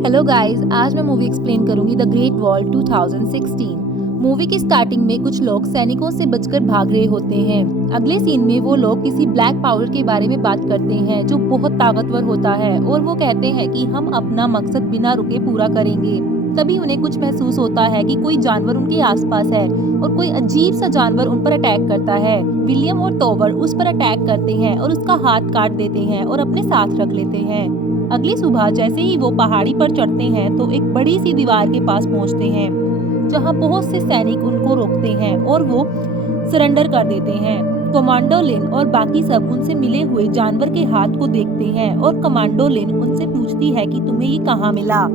Hello guys, आज मैं movie explain करूंगी द ग्रेट वॉल 2016। मूवी की स्टार्टिंग में कुछ लोग सैनिकों से बचकर भाग रहे होते हैं। अगले सीन में वो लोग किसी ब्लैक पाउडर के बारे में बात करते हैं जो बहुत ताकतवर होता है और वो कहते हैं कि हम अपना मकसद बिना रुके पूरा करेंगे। तभी उन्हें कुछ महसूस होता है कि कोई जानवर उनके आसपास है और कोई अजीब सा जानवर उन पर अटैक करता है। विलियम और टोवर उस पर अटैक करते हैं और उसका हाथ काट देते हैं और अपने साथ रख लेते हैं। अगली सुबह जैसे ही वो पहाड़ी पर चढ़ते हैं तो एक बड़ी सी दीवार के पास पहुंचते हैं जहां बहुत से सैनिक उनको रोकते हैं और वो सरेंडर कर देते हैं। कमांडो लिन और बाकी सब उनसे मिले हुए जानवर के हाथ को देखते हैं और कमांडो लिन उनसे पूछती है कि तुम्हें ये कहाँ मिला।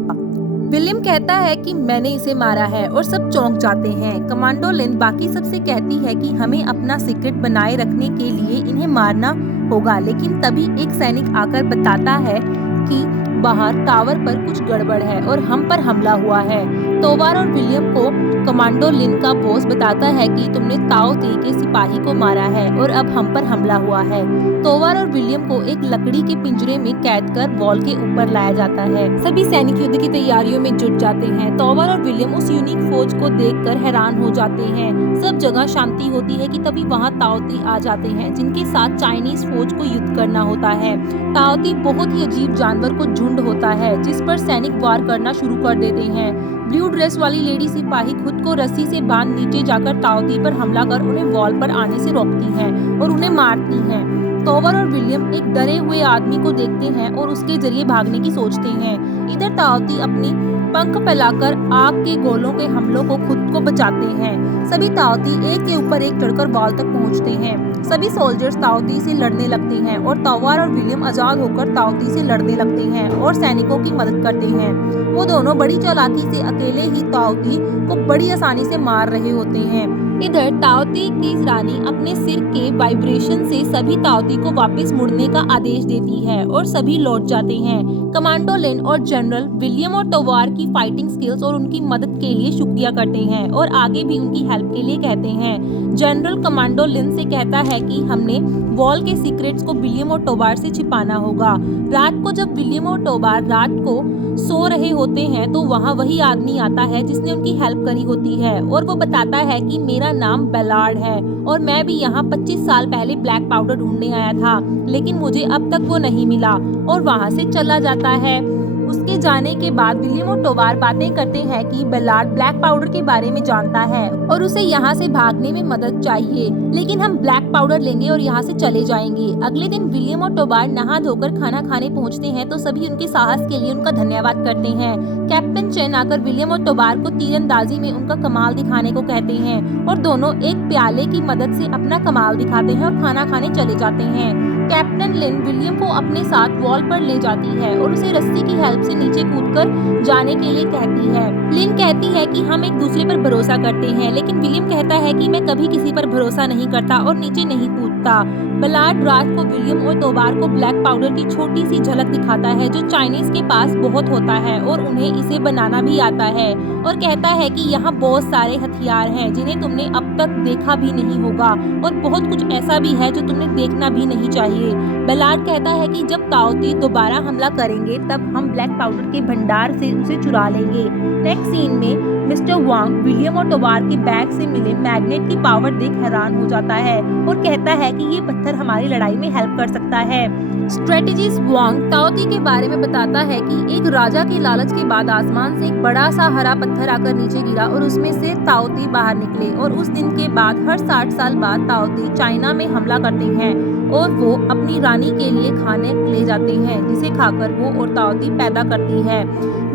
विलियम कहता है कि मैंने इसे मारा है और सब चौंक जाते हैं। कमांडो लिन बाकी सबसे कहती है कि हमें अपना सीक्रेट बनाए रखने के लिए इन्हें मारना होगा, लेकिन तभी एक सैनिक आकर बताता है कि बाहर टावर पर कुछ गड़बड़ है और हम पर हमला हुआ है। तोवार और विलियम को कमांडो लिन का बॉस बताता है कि तुमने ताओ ती के सिपाही को मारा है और अब हम पर हमला हुआ है। तोवार और विलियम को एक लकड़ी के पिंजरे में कैद कर वॉल के ऊपर लाया जाता है। सभी सैनिक युद्ध की तैयारियों में जुट जाते हैं। तोवार और विलियम उस यूनिक फौज को देखकर हैरान हो जाते हैं। सब जगह शांति होती है कि तभी वहाँ ताओ ती आ जाते हैं जिनके साथ चाइनीज फौज को युद्ध करना होता है। ताओ ती बहुत ही अजीब जानवर को झुंड होता है जिस पर सैनिक वार करना शुरू कर देते हैं। ब्लू ड्रेस वाली लेडी सिपाही खुद को रस्सी से बांध नीचे जाकर ताओ ती पर हमला कर उन्हें वॉल पर आने से रोकती हैं और उन्हें मारती हैं। तोवर और विलियम एक डरे हुए आदमी को देखते हैं और उसके जरिए भागने की सोचते हैं। इधर ताओ ती अपनी पंख फैलाकर आग के गोलों के हमलों को खुद को बचाते हैं। सभी ताओ ती एक के ऊपर एक चढ़कर वॉल तक पहुंचते हैं। सभी सोल्जर्स ताओ ती से लड़ने लगते हैं और तोवार और विलियम आजाद होकर ताओ ती से लड़ने लगते हैं और सैनिकों की मदद करते हैं। वो दोनों बड़ी चालाकी से अकेले ही ताओ ती को बड़ी आसानी से मार रहे होते हैं। इधर ताओ ती की रानी अपने सिर के वाइब्रेशन से सभी ताओ ती को वापस मुड़ने का आदेश देती है और सभी लौट जाते हैं। कमांडो लिन और जनरल विलियम और तोवार की फाइटिंग स्किल्स और उनकी मदद के लिए शुक्रिया करते हैं और आगे भी उनकी हेल्प के लिए कहते हैं। जनरल कमांडो लिन से कहता है कि हमने वॉल के सीक्रेट्स को विलियम और टोवार से छिपाना होगा। रात को जब विलियम और टोवार रात को सो रहे होते हैं तो वहाँ वही आदमी आता है जिसने उनकी हेल्प करी होती है और वो बताता है कि मेरा नाम बेलार्ड है और मैं भी यहाँ 25 साल पहले ब्लैक पाउडर ढूंढने आया था, लेकिन मुझे अब तक वो नहीं मिला और वहाँ से चला जाता है। उसके जाने के बाद विलियम और टोवार बातें करते हैं कि बेलार्ड ब्लैक पाउडर के बारे में जानता है और उसे यहाँ से भागने में मदद चाहिए, लेकिन हम ब्लैक पाउडर लेंगे और यहाँ से चले जाएंगे। अगले दिन विलियम और टोवार नहा धोकर खाना खाने पहुँचते हैं तो सभी उनके साहस के लिए उनका धन्यवाद करते हैं। कैप्टन चेन आकर विलियम और टोवार को तीरंदाजी में उनका कमाल दिखाने को कहते हैं और दोनों एक प्याले की मदद से अपना कमाल दिखाते हैं और खाना खाने चले जाते हैं। कैप्टन लिन विलियम को अपने साथ वॉल पर ले जाती है और उसे रस्सी की हेल्प से नीचे कूदकर जाने के लिए कहती है। लिन कहती है कि हम एक दूसरे पर भरोसा करते हैं, लेकिन विलियम कहता है कि मैं कभी किसी पर भरोसा नहीं करता और नीचे नहीं कूदता। बेलार्ड रात को विलियम और तोवार को ब्लैक पाउडर की छोटी सी झलक दिखाता है जो चाइनीज के पास बहुत होता है और उन्हें इसे बनाना भी आता है और कहता है कि यहाँ बहुत सारे हथियार हैं जिन्हें तुमने अब तक देखा भी नहीं होगा और बहुत कुछ ऐसा भी है जो तुमने देखना भी नहीं चाहिए। बेलार्ड कहता है कि जब ताओ ती दोबारा हमला करेंगे तब हम ब्लैक पाउडर के भंडार से उसे चुरा लेंगे। नेक्स्ट सीन में मिस्टर वांग विलियम और टोवार के बैग से मिले मैग्नेट की पावर देख हैरान हो जाता है और कहता है कि ये पत्थर हमारी लड़ाई में हेल्प कर सकता है। स्ट्रेटेजिस्ट वांग ताओ ती के बारे में बताता है कि एक राजा के लालच के बाद आसमान से एक बड़ा सा हरा पत्थर आकर नीचे गिरा और उसमें से ताओ ती बाहर निकले और उस दिन के बाद हर 60 साल बाद ताओ ती चाइना में हमला करते हैं और वो अपनी रानी के लिए खाने ले जाते हैं जिसे खाकर वो और ताओ ती पैदा करती है।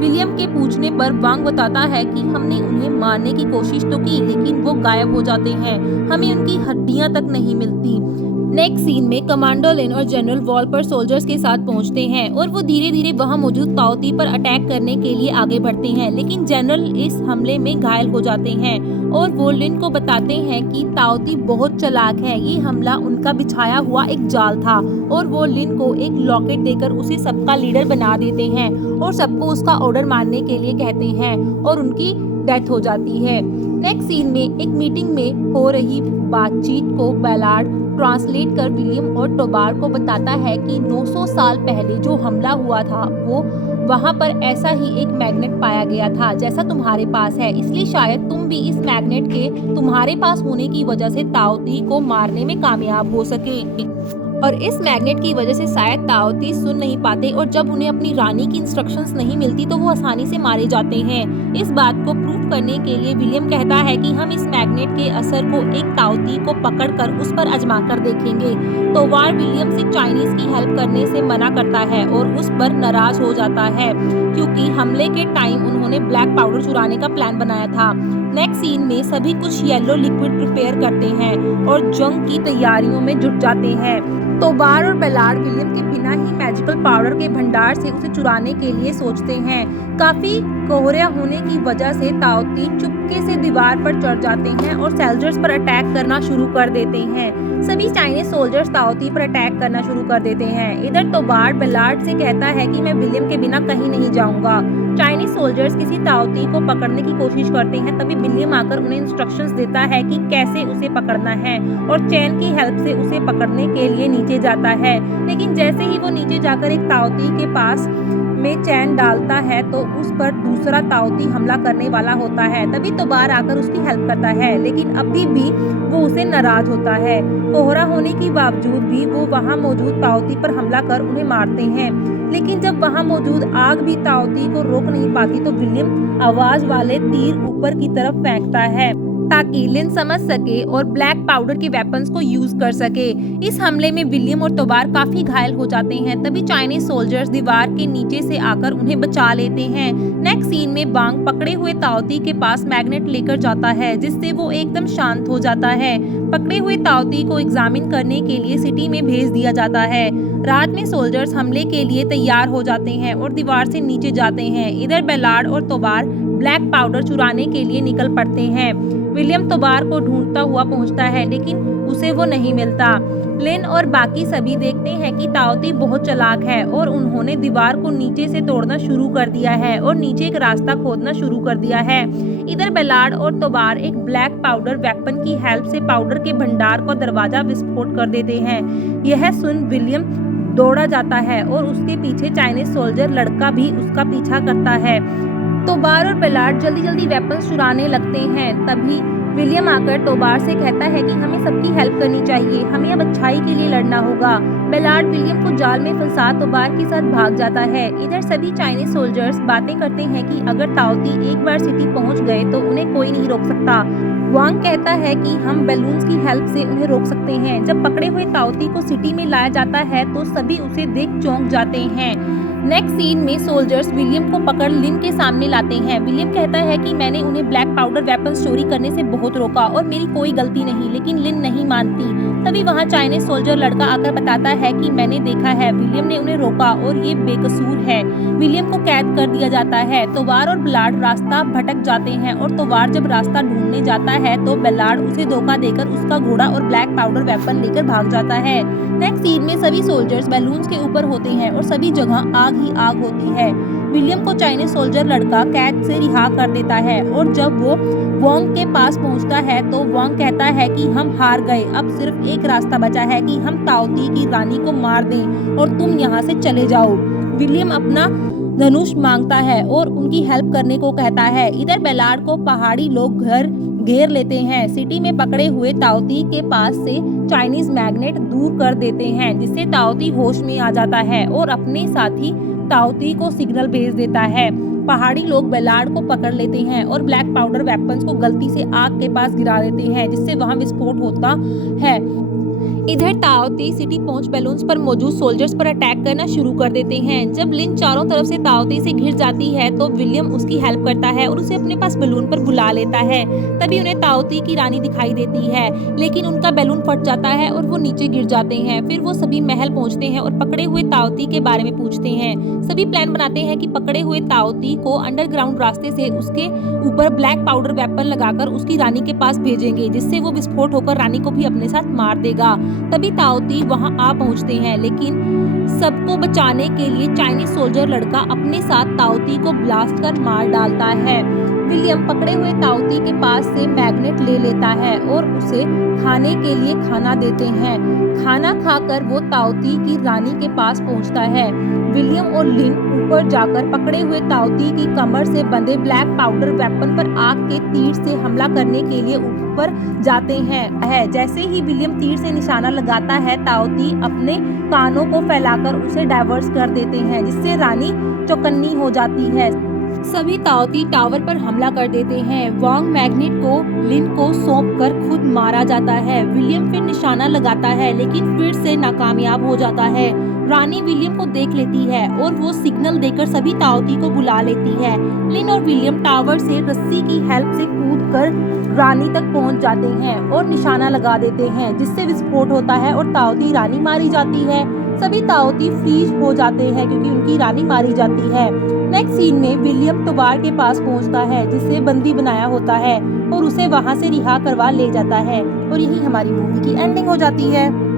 विलियम के पूछने पर वांग बताता है कि हमने उन्हें मारने की कोशिश तो की लेकिन वो गायब हो जाते हैं, हमें उनकी हड्डियां तक नहीं मिलती। नेक्स्ट सीन में कमांडो लिन और जनरल वॉल पर सोल्जर्स के साथ पहुंचते हैं और वो धीरे धीरे वहां मौजूद ताओ ती पर अटैक करने के लिए आगे बढ़ते हैं, लेकिन जनरल इस हमले में घायल हो जाते हैं और वो लिन को बताते हैं कि ताओ ती बहुत चालाक है, ये हमला उनका बिछाया हुआ एक जाल था और वो लिन को एक लॉकेट देकर उसे सबका लीडर बना देते हैं और सबको उसका ऑर्डर मानने के लिए कहते हैं और उनकी डेथ हो जाती है। नेक्स्ट सीन में एक मीटिंग में हो रही बातचीत को बेलार्ड ट्रांसलेट कर विलियम और टोबार को बताता है कि 900 साल पहले जो हमला हुआ था वो वहाँ पर ऐसा ही एक मैग्नेट पाया गया था जैसा तुम्हारे पास है, इसलिए शायद तुम भी इस मैग्नेट के तुम्हारे पास होने की वजह से ताओ ती को मारने में कामयाब हो सके। और इस मैग्नेट की वजह से शायद ताओ ती सुन नहीं पाते और जब उन्हें अपनी रानी की इंस्ट्रक्शंस नहीं मिलती तो वो आसानी से मारे जाते हैं। इस बात को प्रूव करने के लिए विलियम कहता है कि हम इस मैग्नेट के असर को एक ताओ ती को पकड़कर उस पर आजमा कर देखेंगे। तो वार विलियम से चाइनीज की हेल्प करने से मना करता है और उस पर नाराज हो जाता है क्योंकि हमले के टाइम उन्होंने ब्लैक पाउडर चुराने का प्लान बनाया था। नेक्स्ट सीन में सभी कुछ येलो लिक्विड प्रिपेयर करते हैं और जंग की तैयारियों में जुट जाते हैं। टोबार और बेलार्ड विलियम के बिना ही मैजिकल पाउडर के भंडार से उसे चुराने के लिए सोचते हैं। काफी कोहरा होने की वजह से ताओ ती चुपके से दीवार पर चढ़ जाते हैं और सोल्जर्स पर अटैक करना शुरू कर देते हैं। सभी चाइनीज सोल्जर्स ताओ ती पर अटैक करना शुरू कर देते हैं। इधर टोबार बेलार्ड से कहता है कि मैं विलियम के बिना कहीं नहीं जाऊंगा। चाइनीज सोल्जर्स किसी ताओ ती को पकड़ने की कोशिश करते हैं, तभी विलियम आकर उन्हें इंस्ट्रक्शंस देता है कि कैसे उसे पकड़ना है और चैन की हेल्प से उसे पकड़ने के लिए नीचे जाता है। लेकिन जैसे ही वो नीचे जाकर एक ताओ ती के पास में चैन डालता है तो उस पर दूसरा ताओ ती हमला करने वाला होता है। तभी टोबार आकर उसकी हेल्प करता है, लेकिन अभी भी वो उसे नाराज होता है। कोहरा होने के बावजूद भी वो वहाँ मौजूद ताओ ती पर हमला कर उन्हें मारते हैं, लेकिन जब वहाँ मौजूद आग भी ताओ ती को रोक नहीं पाती तो विलियम आवाज वाले तीर ऊपर की तरफ फेंकता है ताकि लिन समझ सके और ब्लैक पाउडर के वेपन्स को यूज कर सके। इस हमले में विलियम और टोबार काफी घायल हो जाते हैं। तभी चाइनीज सोल्जर्स दीवार के नीचे से आकर उन्हें बचा लेते हैं। नेक्स्ट सीन में बांग पकड़े हुए ताओ ती के पास मैग्नेट लेकर जाता है जिससे वो एकदम शांत हो जाता है। पकड़े हुए ताओ ती को एग्जामिन करने के लिए सिटी में भेज दिया जाता है। रात में सोल्जर्स हमले के लिए तैयार हो जाते हैं और दीवार से नीचे जाते हैं। इधर बेलार्ड और टोबार ब्लैक पाउडर चुराने के लिए निकल पड़ते हैं। विलियम टोबार को ढूंढता हुआ पहुंचता है, लेकिन उसे वो नहीं मिलता। लिन और बाकी सभी देखते हैं कि ताओ ती बहुत चालाक है और उन्होंने दीवार को नीचे से तोड़ना शुरू कर दिया है और नीचे एक रास्ता खोदना शुरू कर दिया है। इधर बेलार्ड और टोबार एक ब्लैक पाउडर वेपन की हेल्प से पाउडर के भंडार का दरवाजा विस्फोट कर देते हैं। यह सुन विलियम दौड़ा जाता है और उसके पीछे चाइनीज सोल्जर लड़का भी उसका पीछा करता है। टोबार और बेलार्ड जल्दी जल्दी वेपन्स चुराने लगते हैं। तभी विलियम आकर टोबार से कहता है कि हमें सबकी हेल्प करनी चाहिए, हमें अब अच्छाई के लिए लड़ना होगा। बेलार्ड विलियम को जाल में फंसा टोबार के साथ भाग जाता है। इधर सभी चाइनीज सोल्जर्स बातें करते हैं कि अगर ताओ ती एक बार सिटी पहुंच गए तो उन्हें कोई नहीं रोक सकता। वांग कहता है कि हम बैलून्स की हेल्प से उन्हें रोक सकते हैं। जब पकड़े हुए ताओ ती को सिटी में लाया जाता है तो सभी उसे देख चौंक जाते हैं। नेक्स्ट सीन में सोल्जर्स विलियम को पकड़ लिन के सामने लाते हैं। विलियम कहता है कि मैंने उन्हें ब्लैक पाउडर वेपन्स चोरी करने से बहुत रोका और मेरी कोई गलती नहीं, लेकिन लिन नहीं मानती। तभी वहाँ चाइनीज सोल्जर लड़का आकर बताता है कि मैंने देखा है, विलियम ने उन्हें रोका और ये बेकसूर है। विलियम को कैद कर दिया जाता है। टोबार और बेलार्ड रास्ता भटक जाते हैं और टोबार जब रास्ता ढूंढने जाता है तो बेलार्ड उसे धोखा देकर उसका घोड़ा और ब्लैक पाउडर वेपन लेकर भाग जाता है। नेक्स्ट सीन में सभी सोल्जर्स बैलून्स के ऊपर होते हैं और सभी जगह आग ही आग होती है। विलियम को चाइनीज सोल्जर लड़का कैद से रिहा कर देता है और जब वो वांग के पास पहुंचता है तो वांग कहता है कि हम हार गए, अब सिर्फ एक रास्ता बचा है कि हम ताओ ती की रानी को मार दें और तुम यहाँ से चले जाओ। विलियम अपना धनुष मांगता है और उनकी हेल्प करने को कहता है। इधर बेलार्ड को पहाड़ी लोग घर घेर लेते हैं। सिटी में पकड़े हुए ताओ ती के पास से चाइनीज मैग्नेट दूर कर देते हैं जिससे ताओ ती होश में आ जाता है और अपने साथी ताओ ती को सिग्नल भेज देता है। पहाड़ी लोग बेलार्ड को पकड़ लेते हैं और ब्लैक पाउडर वेपन्स को गलती से आग के पास गिरा देते हैं जिससे वहां विस्फोट होता है। इधर ताओ ती सिटी पहुंच बैलून्स पर मौजूद सोल्जर्स पर अटैक करना शुरू कर देते हैं। जब लिन चारों तरफ से ताओ ती से घिर जाती है तो विलियम उसकी हेल्प करता है और उसे अपने पास बैलून पर बुला लेता है। तभी उन्हें ताओ ती की रानी दिखाई देती है, लेकिन उनका बैलून फट जाता है और वो नीचे गिर जाते हैं। फिर वो सभी महल पहुंचते हैं और पकड़े हुए ताओ ती के बारे में पूछते हैं। सभी प्लान बनाते हैं कि पकड़े हुए ताओ ती को अंडरग्राउंड रास्ते से उसके ऊपर ब्लैक पाउडर वेपन लगाकर उसकी रानी के पास भेजेंगे जिससे वो विस्फोट होकर रानी को भी अपने साथ मार देगा। तभी ताओ ती वहां आ पहुंचते हैं, लेकिन सबको बचाने के लिए चाइनीज सोल्जर लड़का अपने साथ ताओ ती को ब्लास्ट कर मार डालता है। विलियम पकड़े हुए ताऊती के पास से मैग्नेट ले लेता है और उसे खाने के लिए खाना देते हैं। खाना खाकर वो ताऊती की रानी के पास पहुंचता है। विलियम और लिन ऊपर जाकर पकड़े हुए ताऊती की कमर से बंधे ब्लैक पाउडर वेपन पर आग के तीर से हमला करने के लिए ऊपर जाते हैं। जैसे ही विलियम तीर से निशाना लगाता है, ताऊती अपने कानों को फैलाकर उसे डाइवर्स कर देते हैं, जिससे रानी चौकन्नी हो जाती है। सभी ताऊती टावर पर हमला कर देते हैं। वांग मैग्नेट को लिन को सौंपकर खुद मारा जाता है। विलियम फिर निशाना लगाता है, लेकिन फिर से नाकामयाब हो जाता है। रानी विलियम को देख लेती है और वो सिग्नल देकर सभी ताऊती को बुला लेती है। लिन और विलियम टावर से रस्सी की हेल्प से कूदकर रानी तक पहुंच जाते हैं और निशाना लगा देते हैं, जिससे विस्फोट होता है और ताऊती रानी मारी जाती है। सभी ताऊती फ्रीज हो जाते हैं क्योंकि उनकी रानी मारी जाती है। नेक्स्ट सीन में विलियम तवार के पास पहुंचता है, जिसे बंदी बनाया होता है, और उसे वहां से रिहा करवा ले जाता है, और यही हमारी मूवी की एंडिंग हो जाती है।